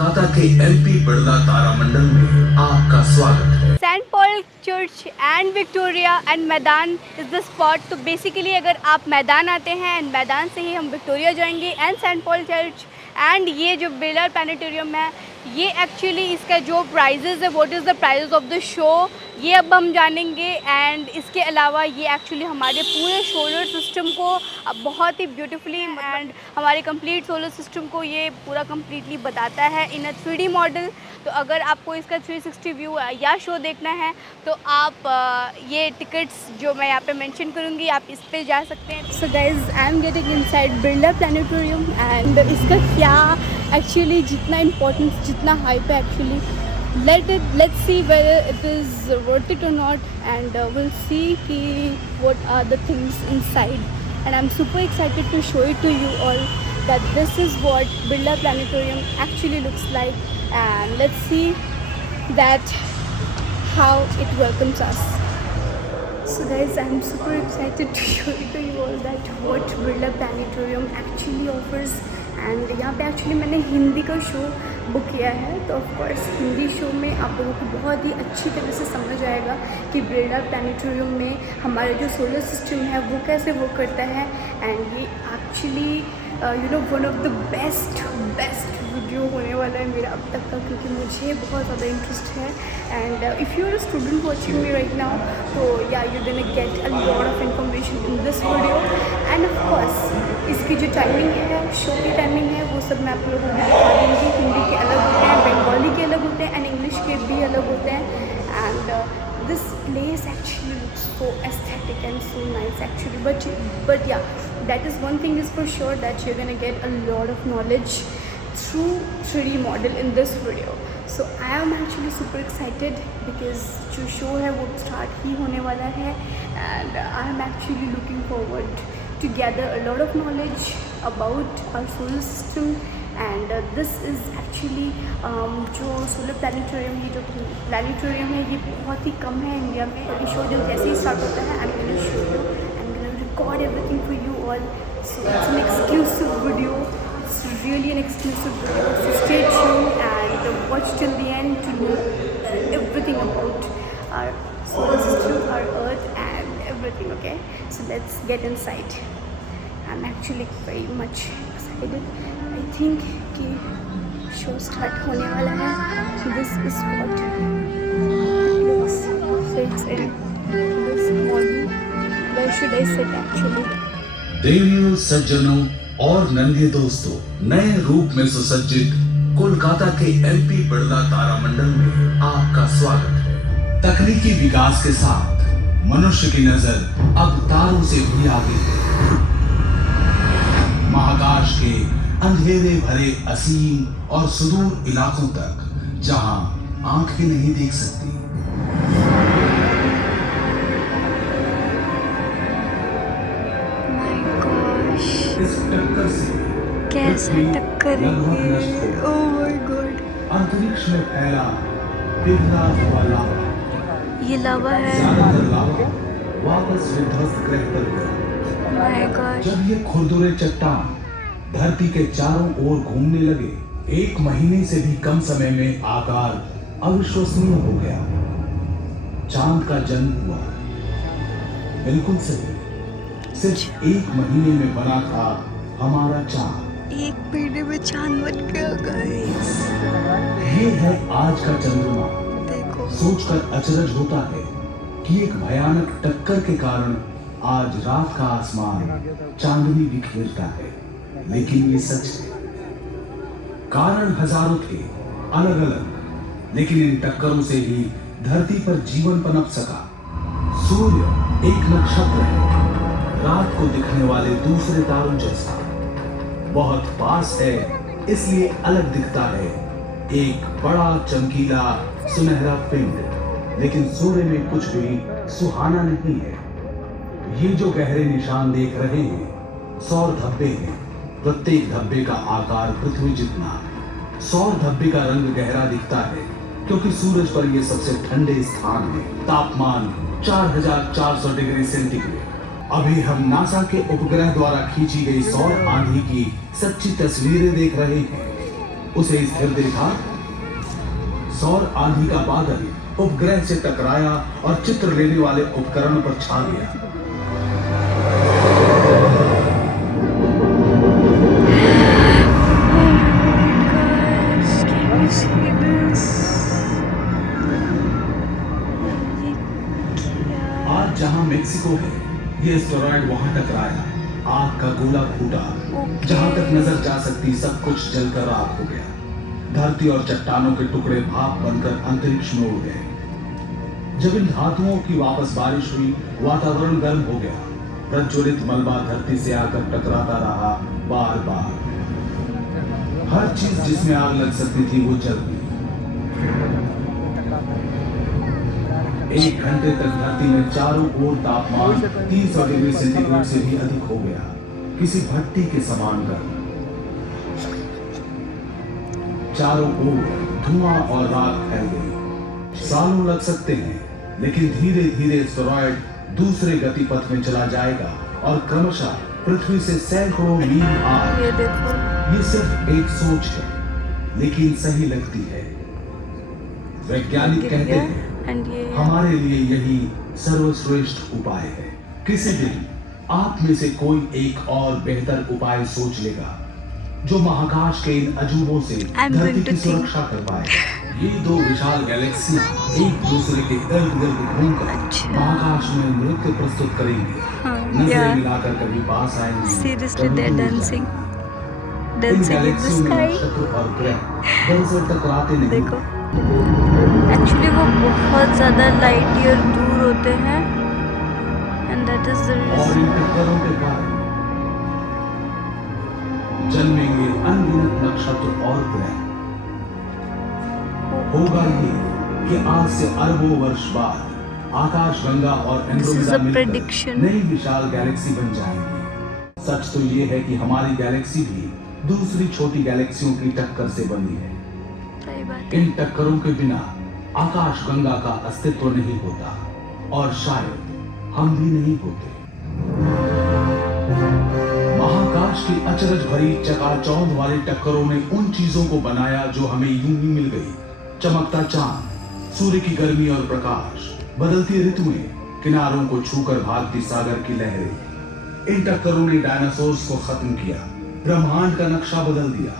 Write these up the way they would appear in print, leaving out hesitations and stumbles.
कोलकाता के एमपी बिरला तारामंडल में आपका स्वागत है। Saint Paul church and Victoria and Maidan is the spot. तो बेसिकली अगर आप मैदान आते हैं एंड मैदान से ही हम विक्टोरिया जाएंगे and Saint Paul church and ये जो बिरला प्लानिटोरियम है, ये एक्चुअली इसका जो प्राइजेज़ है, what is the prices of the show, ये अब हम जानेंगे। एंड इसके अलावा ये एक्चुअली हमारे पूरे सोलर सिस्टम को अब बहुत ही ब्यूटीफुली एंड हमारे कंप्लीट सोलर सिस्टम को ये पूरा कम्प्लीटली बताता है इन अ 3D मॉडल। तो अगर आपको इसका 360 व्यू या शो देखना है तो आप ये टिकट्स जो मैं यहाँ पे मेंशन करूँगी, आप इस पे जा सकते हैं। So guys, I am getting inside Birla planetarium and इसका क्या एक्चुअली जितना इम्पोर्टेंस, जितना हाइप है actually, let's see whether it is worth it or not, and we'll see what are the things inside. And I'm super excited to show it to you all that this is what Birla Planetarium actually looks like, and let's see that how it welcomes us. So guys, I'm super excited to show it to you all that what Birla Planetarium actually offers. And यहाँ पे actually मैंने हिंदी का show book किया है, तो of course Hindi show में आप लोगों को बहुत ही अच्छी तरह से समझ आएगा कि बिरला प्लानिटोरियम में हमारा जो सोलर सिस्टम है वो कैसे वर्क करता है। एंड ये actually one of the best video होने वाला है मेरा अब तक का, क्योंकि मुझे बहुत ज़्यादा इंटरेस्ट है। And if you are a student watching me right now, तो या you gonna get a lot of information in this video. And of course इसकी जो टाइमिंग है, शो की टाइमिंग है, वो सब मैं आप लोगों को दिखा दूँगी। हिंदी के अलग होते हैं, बंगाली के अलग होते हैं एंड इंग्लिश के भी अलग होते हैं। And this place actually looks so aesthetic and so nice actually, but yeah, that is one thing is for sure, that you're gonna get a lot of knowledge through 3D model in this video. So I am actually super excited because जो show है वो start ही होने वाला है, and I am actually looking forward to gather a lot of knowledge about our solar system. And this is actually जो solar planetarium, ये जो planetarium है ये बहुत ही कम है इंडिया में। और ये शो जो जैसे ही स्टार्ट होता है, I am gonna show you, I am gonna record everything for you all. So it's an exclusive video, it's really an exclusive video. So stay tuned and watch till the end to know everything about our solar system, our earth and everything. Okay, so let's get inside. I am actually very much excited. I think कि show start होने वाला है। This is what looks fits in this model. Where should I sit actually? देवियों, सज्जनों और नन्हे दोस्तों, नए रूप में सुसज्जित कोलकाता के एमपी बिरला तारामंडल में आपका स्वागत है। तकनीकी विकास के साथ मनुष्य की नजर अब तारों से भी आगे है। महाकाश के अंधेरे भरे असीम और सुदूर इलाकों तक, जहां आंखें नहीं देख सकती। माय गॉश, इस टक्कर से कैसे टक्कर है! ओह माय गॉड, अंतरिक्ष में फैला पिघला हुआ लावा, ये लावा है। ज्यादातर लावा वापस विध्वस्त ग्रह पर गया। माय गॉश, जब ये खुरदुरे चट्टान धरती के चारों ओर घूमने लगे, 1 महीने से भी कम समय में आकार अविश्वसनीय हो गया। चांद का जन्म हुआ। बिल्कुल सही, सिर्फ 1 महीने में बना था हमारा चांद। 1 महीने में चांद बन गया गाइस। ये है आज का चंद्रमा। देखो, सोचकर अचरज होता है कि एक भयानक टक्कर के कारण आज रात का आसमान चांदनी बिखेरता है, लेकिन ये सच है। कारण हजारों थे, अलग अलग, लेकिन इन टक्करों से ही धरती पर जीवन पनप सका। सूर्य एक नक्षत्र है, रात को दिखने वाले दूसरे तारों जैसा। बहुत पास है, इसलिए अलग दिखता है। एक बड़ा चमकीला सुनहरा पिंड, लेकिन सूर्य में कुछ भी सुहाना नहीं है। ये जो गहरे निशान देख रहे हैं, सौर धब्बे हैं। प्रत्येक धब्बे का आकार पृथ्वी जितना। सौर धब्बे का रंग गहरा दिखता है क्योंकि सूरज पर यह सबसे ठंडे स्थान है। तापमान 4400 डिग्री सेंटीग्रेड। अभी हम नासा के उपग्रह द्वारा खींची गई सौर आंधी की सच्ची तस्वीरें देख रहे हैं। उसे स्थिर देखा। सौर आंधी का बादल उपग्रह से टकराया और चित्र लेने वाले उपकरण पर छा गया। आज जहां मेक्सिको है, ये एस्टेरॉयड वहां टकराया। आग का गोला फूटा। जहां तक नजर जा सकती सब कुछ जलकर राख हो गया। धरती और चट्टानों के टुकड़े भाप बनकर अंतरिक्ष में उड़ गए। जब इन धातुओं की वापस बारिश हुई, वातावरण गर्म हो गया। प्रज्वलित मलबा धरती से आकर टकराता रहा बार बार। हर चीज जिसमें आग लग सकती थी वो जल गई। 1 घंटे तक धरती में चारों ओर तापमान 30 डिग्री सेंटीग्रेड से भी अधिक हो गया, किसी भट्टी के समान गर्म। चारों ओर धुआं और राख फैल गई। सालों लग सकते हैं, लेकिन धीरे धीरे एस्टेरॉयड दूसरे गति पथ में चला जाएगा और क्रमशः पृथ्वी से सैकड़ों मील आगे। ये सिर्फ एक सोच है, लेकिन सही लगती है। वैज्ञानिक कहते हैं हमारे लिए यही सर्वश्रेष्ठ उपाय है। किसी दिन आप में से कोई एक और बेहतर उपाय सोच लेगा, जो महाकाश के इन अजूबों से धरती की सुरक्षा कर पाए। ये दो विशाल गैलेक्सियां एक दूसरे के इर्द गिर्द घूमकर महाकाश में नृत्य प्रस्तुत करेंगे। नजरें मिलाकर कभी पास आएंगे। Seriously, they're dancing in in the गैलेक्सियों में sky. नक्षत्र और ग्रह दरअसल टकराते नहीं। देखो, एक्चुअली वो बहुत ज़्यादा लाइट ईयर दूर होते हैं, एंड दैट इज द और रीजन। इन टक्करों के कारण जन्मेंगे अनगिनत नक्षत्र और ग्रह। होगा ये कि आज से अरबों वर्ष बाद आकाशगंगा और This is एंड्रोमेडा a मिलकर prediction. नई विशाल गैलेक्सी बन जाएंगी। सच तो ये है कि हमारी गैलेक्सी भी दूसरी छोटी गैलेक्सियों की टक्कर से बनी है। सही बात है। इन टक्करों के बिना आकाशगंगा का अस्तित्व नहीं होता और शायद हम भी नहीं होते। महाकाश की अचरज भरी चकाचौंध वाली टक्करों ने उन चीजों को बनाया जो हमें यूं ही मिल गई। चमकता चांद, सूर्य की गर्मी और प्रकाश, बदलती ऋतुएं, किनारों को छूकर भागती सागर की लहरें। इन टक्करों ने डायनासोर्स को खत्म किया, ब्रह्मांड का नक्शा बदल दिया,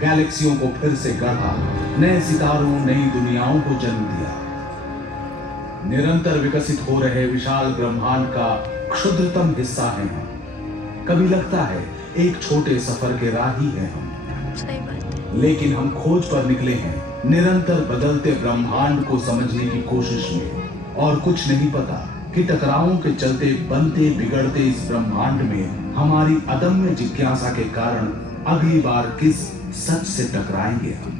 गैलेक्सियों को फिर से गढ़ा, नए सितारों, नई दुनियाओं को जन्म दिया। निरंतर विकसित हो रहे विशाल ब्रह्मांड का क्षुद्रतम हिस्सा है हम। कभी लगता है एक छोटे सफर के राही हैं हम, सही बात है। लेकिन हम खोज पर निकले हैं निरंतर बदलते ब्रह्मांड को समझने की कोशिश में। और कुछ नहीं पता कि टकरावों के चलते बनते बिगड़ते इस ब्रह्मांड में हमारी अदम्य जिज्ञासा के कारण अगली बार किस सच से टकराएंगे हम।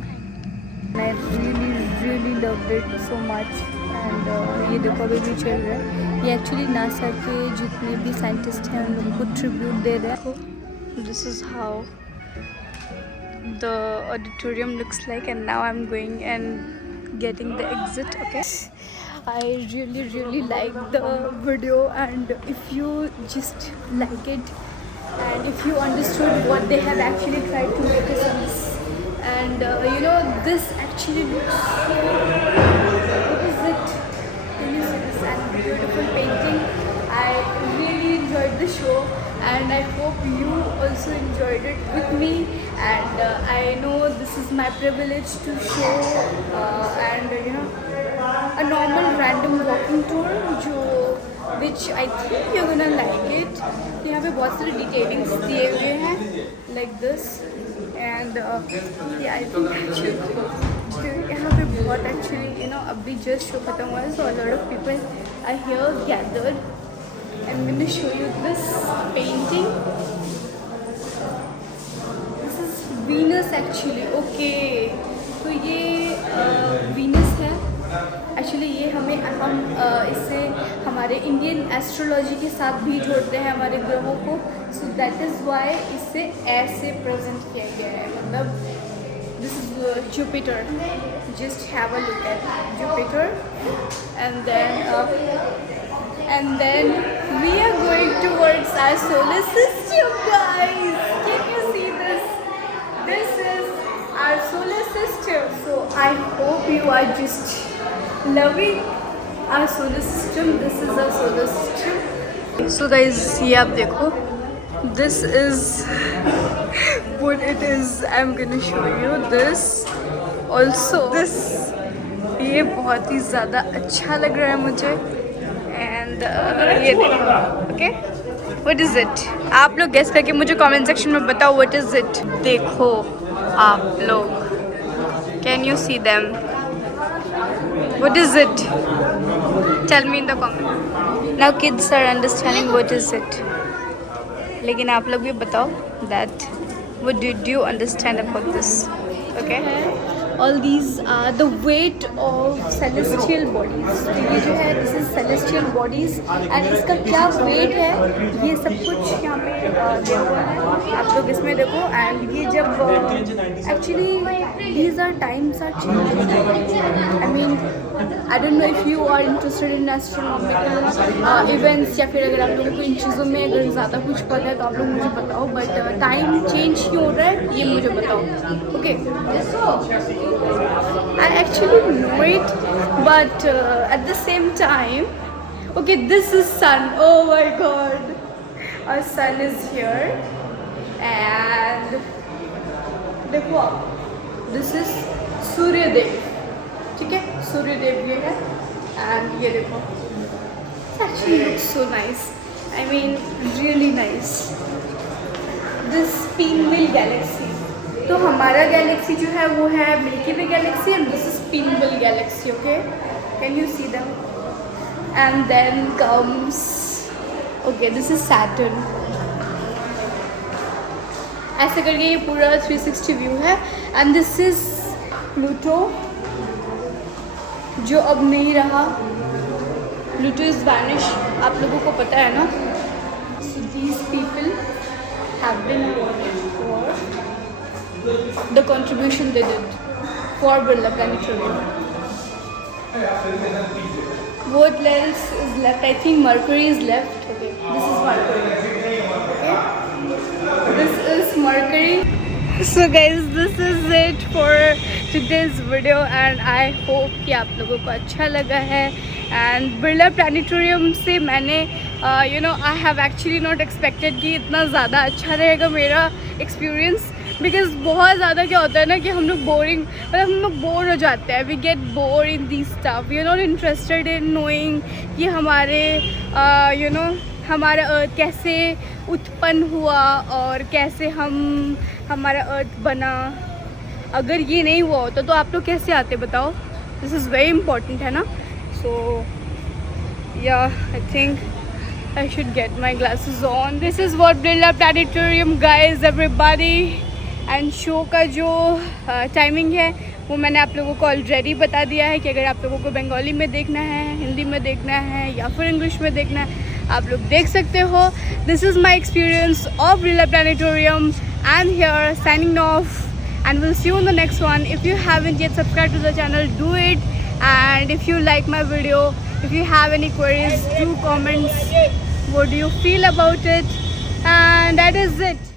I really loved it so much. And ये देखो अभी भी चल रहा है। ये एक्चुअली नासा के जितने भी साइंटिस्ट हैं उन लोगों को ट्रिब्यूट दे रहा है। This is how the auditorium looks like, and now I'm going and getting the exit. Okay. I really like the video, and if you just like it and if you understood what they have actually tried to make us see, and you know, this actually looks so, what is it? Can you see this and beautiful painting? I really enjoyed the show, and I hope you also enjoyed it with me. And I know this is my privilege to show and you know, a normal random walking tour जो which I think you're gonna like it. यहाँ पे बहुत सारे detailings दिए हुए हैं like this, and yeah, I think actually यहाँ पे बहुत actually you know अभी just शो खत्म हुआ है, so a lot of people are here gathered. I'm gonna show you this painting. This is Venus actually. Okay, तो ये Venus है एक्चुअली। ये हम इससे हमारे इंडियन एस्ट्रोलॉजी के साथ भी जोड़ते हैं हमारे ग्रहों को, सो दैट इज़ वाई इसे ऐसे प्रेजेंट किया गया है। मतलब this is Jupiter, just have a look at Jupiter, and then we are going towards our solar system guys. Can you see this? This is I hope you are just loving our solar system. This is our solar system. So guys, ये आप देखो. This is what it is. I'm gonna show you this. Also, this ये बहुत ही ज़्यादा अच्छा लग रहा है मुझे. And ये देखो. Okay. What is it? आप लोग गेस करके मुझे कमेंट सेक्शन में बताओ. What is it? देखो आप लोग. Can you see them? What is it? Tell me in the comment. Now kids are understanding what is it. लेकिन आप लोग भी बताओ that what did you understand about this? Okay. All these are the weight of celestial bodies. तो ये जो है this is celestial bodies and इसका क्या weight है ये सब कुछ यहाँ पे दिया हुआ है. आप लोग इसमें देखो. and ये जब actually these are times are changing. I mean I don't know if you are interested in astronomical events या फिर अगर आप लोगों को इन चीज़ों में अगर ज़्यादा कुछ पता है तो आप लोग मुझे बताओ. बट टाइम चेंज क्यों हो रहा है ये मुझे बताओ. Okay. I actually know it, but at the same time, okay, this is sun. Oh my God, our sun is here, and देखो आप, this is सूर्य देव. ठीक है, सूर्य देव ये है, and ये देखो. It actually looks so nice. I mean, really nice. This Pinwheel galaxy. तो हमारा गैलेक्सी जो है वो है milky way galaxy and this is pinwheel galaxy. Okay, can you see them? And then comes okay this is Saturn. ऐसे करके ये पूरा 360 व्यू है. एंड दिस इज प्लूटो जो अब नहीं रहा. Pluto is vanish. आप लोगों को पता है ना. So these people have been awarded for the contribution they did for Birla Planetarium. What else is left? I think Mercury is left. Okay, this is Mercury. Okay, this is Mercury. So guys, this is it for today's video and I hope कि आप लोगों को अच्छा लगा है. And Birla planetarium से मैंने I have actually not expected कि इतना ज़्यादा अच्छा रहेगा मेरा एक्सपीरियंस. बिकॉज बहुत ज़्यादा क्या होता है ना कि हम लोग बोरिंग मतलब हम लोग बोर हो जाते हैं. We get bore in this stuff. We are not interested in knowing कि हमारे हमारा अर्थ कैसे उत्पन्न हुआ और कैसे हमारा अर्थ बना. अगर ये नहीं हुआ होता तो आप लोग कैसे आते बताओ. दिस इज़ वेरी इंपॉर्टेंट है ना. सो या I think I should get my glasses on. This is what Birla Planetarium guys, everybody. And show का जो टाइमिंग है वो मैंने आप लोगों को ऑलरेडी बता दिया है कि अगर आप लोगों को बंगाली में देखना है, हिंदी में देखना है या फिर इंग्लिश में देखना है आप लोग देख सकते हो. This is my experience of Birla planetarium. I am here signing off and we'll see you in the next one. If you haven't yet subscribed to the channel, do it. And if you like my video, if you have any queries, do comments what do you feel about it. And that is it.